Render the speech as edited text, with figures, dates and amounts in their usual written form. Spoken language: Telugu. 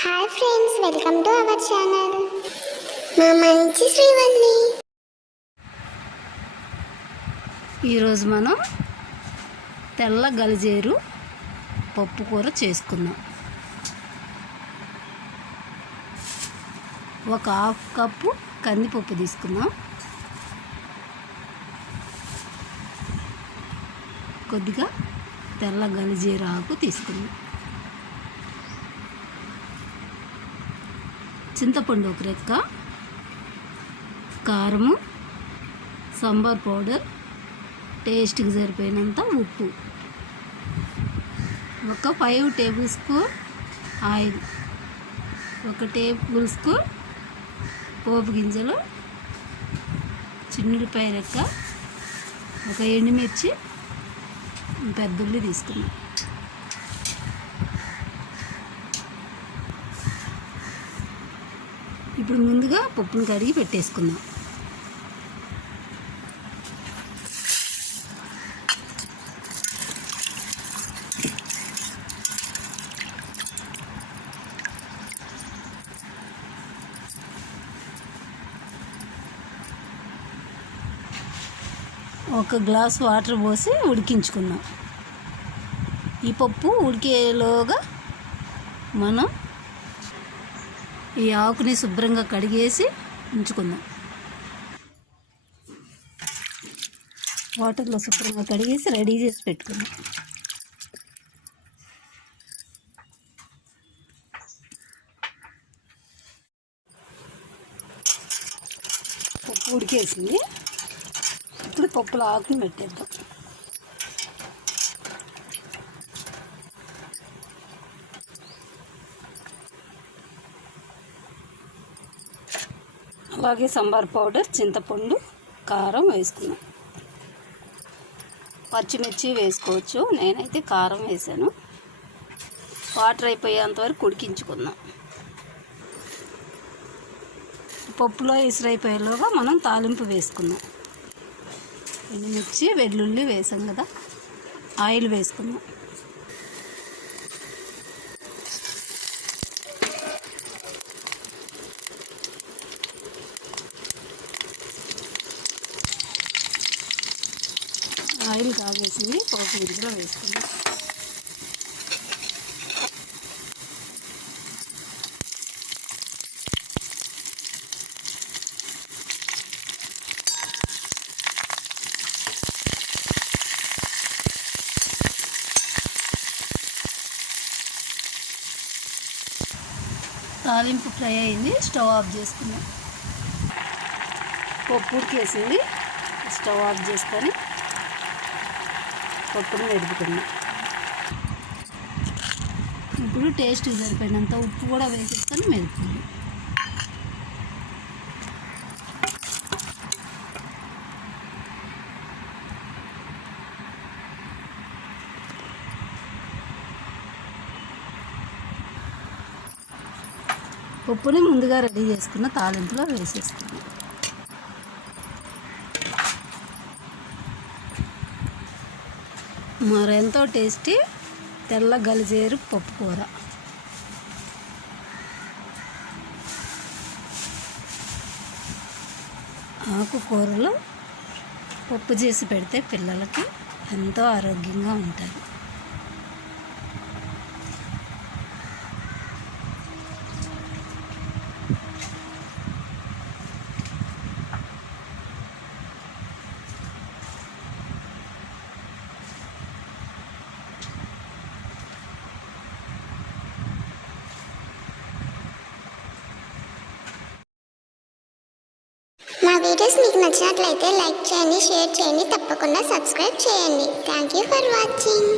Hi friends, welcome to our channel. మా మంచి శ్రీవల్లి. ఈరోజు మనం తెల్ల గలిజేరు పప్పు కూర చేసుకుందాం. ఒక హాఫ్ కప్పు కందిపప్పు తీసుకుందాం. కొద్దిగా తెల్ల గలిజేరు ఆకు తీసుకుందాం. చింతపండు ఒక రెక్క, కారము, సాంబార్ పౌడర్, టేస్ట్కి సరిపోయినంత ఉప్పు, ఒక 5 tablespoon oil, 1 tablespoon పోపు గింజలు, చిన్నులపాయ రెక్క, ఒక ఎండుమిర్చి, పెద్దల్లి తీసుకున్నాం. ఇప్పుడు ముందుగా పప్పును కడిగి పెట్టేసుకుందాం. ఒక గ్లాస్ వాటర్ పోసి ఉడికించుకుందాం. ఈ పప్పు ఉడికేలోగా మనం ఈ ఆకుని శుభ్రంగా కడిగేసి ఉంచుకుందాం. వాటర్లో శుభ్రంగా కడిగేసి రెడీ చేసి పెట్టుకుందాం. పప్పు ఉడికేసింది. ఇప్పుడు పప్పులో ఆకుని పెట్టేద్దాం. అలాగే సాంబార్ పౌడర్, చింతపండు, కారం వేసుకున్నాం. పచ్చిమిర్చి వేసుకోవచ్చు, నేనైతే కారం వేసాను. వాటర్ అయిపోయేంత వరకు ఉడికించుకుందాం. పప్పులో ఇసురైపోయేలోగా మనం తాలింపు వేసుకుందాం. ఎండుమిర్చి, వెల్లుల్లి వేసాం కదా, ఆయిల్ వేసుకుందాం. ఆయిల్ కాగేసింది, పోపు గింజలు వేసుకుందాం. తాలింపు ఫ్రై అయింది, స్టవ్ ఆఫ్ చేసుకుందాం. పప్పు ఉడికేసింది, స్టవ్ ఆఫ్ చేసుకొని పప్పును మెదుపుకుందాం. ఇప్పుడు టేస్ట్ సరిపోయినంత ఉప్పు కూడా వేసేసుకొని మెదుపుకుందాం. పప్పుని ముందుగా రెడీ చేసుకున్న తాలింపులో వేసేసుకుందాం. మరెంతో టేస్టీ తెల్ల గలిజేరు పప్పు కూర. ఆకుకూరలో పప్పు చేసి పెడితే పిల్లలకి ఎంతో ఆరోగ్యంగా ఉంటారు. మా వీడియోస్ మీకు నచ్చినట్లయితే లైక్ చేయండి, షేర్ చేయండి, తప్పకుండా సబ్స్క్రైబ్ చేయండి. Thank you for watching.